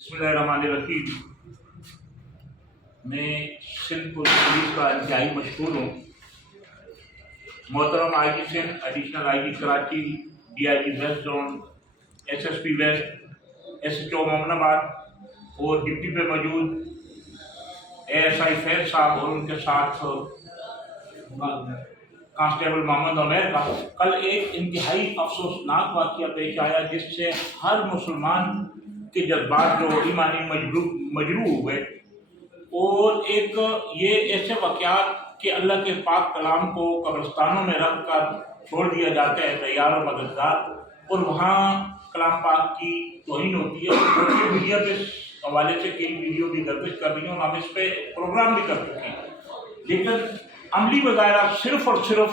बिस्मिल्लाहिर्रहमानिर्रहीम। मैं सिंध पुलिस का इंतहाई मशहूर हूँ। मोहतरम IG Sindh, additional IG Karachi, DIG west zone, SSP west, SHO Mominabad और डिप्टी पे मौजूद ASI फैज साहब और उनके साथ कांस्टेबल मोहम्मद उमैर का कल एक इंतहाई अफसोसनाक वाक़या पेश आया जिससे हर मुसलमान के जज्बात जो ईमानी मजरू हुए। और एक ये ऐसे वाक़यात कि अल्लाह के पाक कलाम को कब्रिस्तानों में रख कर छोड़ दिया जाता है तैयार और मददगार, और वहाँ कलाम पाक की तौहीन होती है। और सोशल मीडिया पे हवाले से कई वीडियो भी गर्दिश कर रही हैं और हम इस पर प्रोग्राम भी कर चुके हैं, लेकिन अमली वगैरह सिर्फ और सिर्फ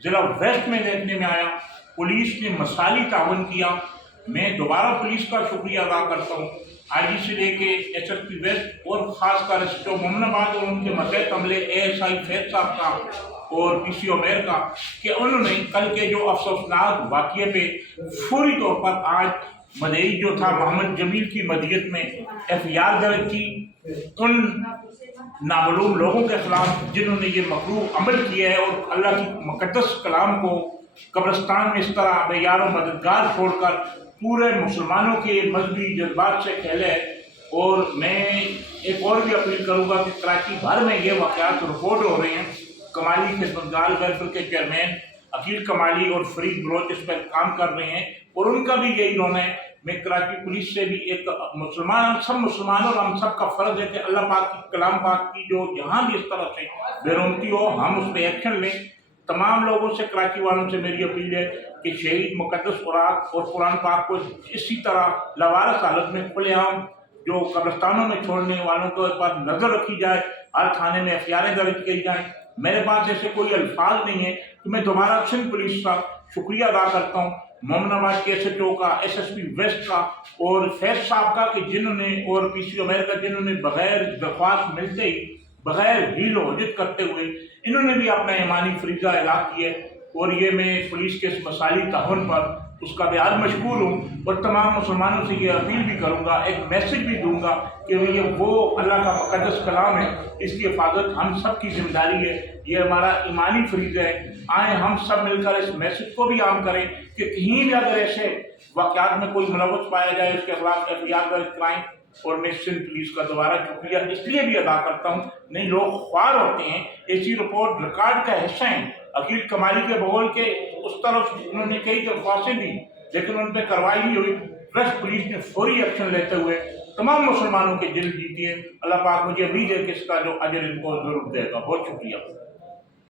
ज़िला वेस्ट में देखने में आया। पुलिस ने मसाली तावन किया। मैं दोबारा पुलिस का शुक्रिया अदा करता हूँ, IG से लेके SSP वेस्ट और ख़ासकर SHO मोमनाबाद और उनके मतहत अमले ASI फैज साहब का और PC उमैर का कि उन्होंने कल के जो अफसोसनाक वाक़ये पे फौरी तौर पर आज मदई जो था मोहम्मद जमील की मदियत में FIR दर्ज की। उन नामालूम लोगों के खिलाफ जिन्होंने ये मकरूह अमल किया है और अल्लाह की मुक़द्दस कलाम को कब्रिस्तान में इस तरह बेयार और मददगार छोड़कर पूरे मुसलमानों के मजहबी जज्बात से खेले। और मैं एक और भी अपील करूँगा कि कराची भर में ये वाक़यात रिपोर्ट हो रहे हैं। कमाली खिदमतगार वेलफेयर के चेयरमैन अकील कमाली और फरीद बलोच इस पर काम कर रहे हैं और उनका भी यही रोना है। मैं कराची पुलिस से भी एक मुसलमान, सब मुसलमान और हम सब का फ़र्ज है कि अल्लाह पाक की कलाम पाक की जो जहाँ भी इस तरह से बेरुमती हो हम उस पर एक्शन लें। तमाम लोगों से, कराची वालों से मेरी अपील है कि शहीद मुक़द्दस खुराक और कुरान पाक को इसी तरह लवारस हालत में खुलेआम जो कब्रिस्तानों में छोड़ने वालों के ऊपर नज़र रखी जाए, हर थाने में FIR दर्ज की जाए। मेरे पास ऐसे कोई अल्फाज नहीं है। तो मैं दोबारा सिंध पुलिस का शुक्रिया अदा करता हूँ, मोमनाबाद के SHO का, SSP वेस्ट का और फैज साहब का कि जिन्होंने और PC उमैर का जिन्होंने बग़ैर दरख्वास्त मिलते ही बग़ैर हील हजत करते हुए इन्होंने भी अपना ईमानी फरीज़ा अदा किए। और ये मैं पुलिस के इस मसाली ताउन पर उसका बेहद मशकूर हूँ और तमाम मुसलमानों से ये अपील भी करूँगा, एक मैसेज भी दूँगा कि ये वो अल्लाह का मुक़द्दस कलाम है, इसकी हिफाजत हम सब की जिम्मेदारी है, ये हमारा ईमानी फरीज़ा है। आए हम सब मिलकर इस मैसेज को भी आम करें कि कहीं भी अगर ऐसे वाक़यात में कोई मुलव्वस पाया जाए उसके खिलाफ FIR दर्ज कराएँ। और मैं सिंध पुलिस का दोबारा शुक्रिया इसलिए भी अदा करता हूँ, नहीं लोग ख्वार होते हैं, ऐसी रिपोर्ट रिकॉर्ड का हिस्सा हैं। अकील कमाली के बगौल के उस तरफ उन्होंने कई दरख्वास्तें दी लेकिन उन पर कार्रवाई नहीं हुई। वेस्ट पुलिस ने फौरी एक्शन लेते हुए तमाम मुसलमानों के दिल जीती है। अल्लाह पाक मुझे उम्मीद है कि इसका जो अजर इनको जरूर देगा। बहुत शुक्रिया।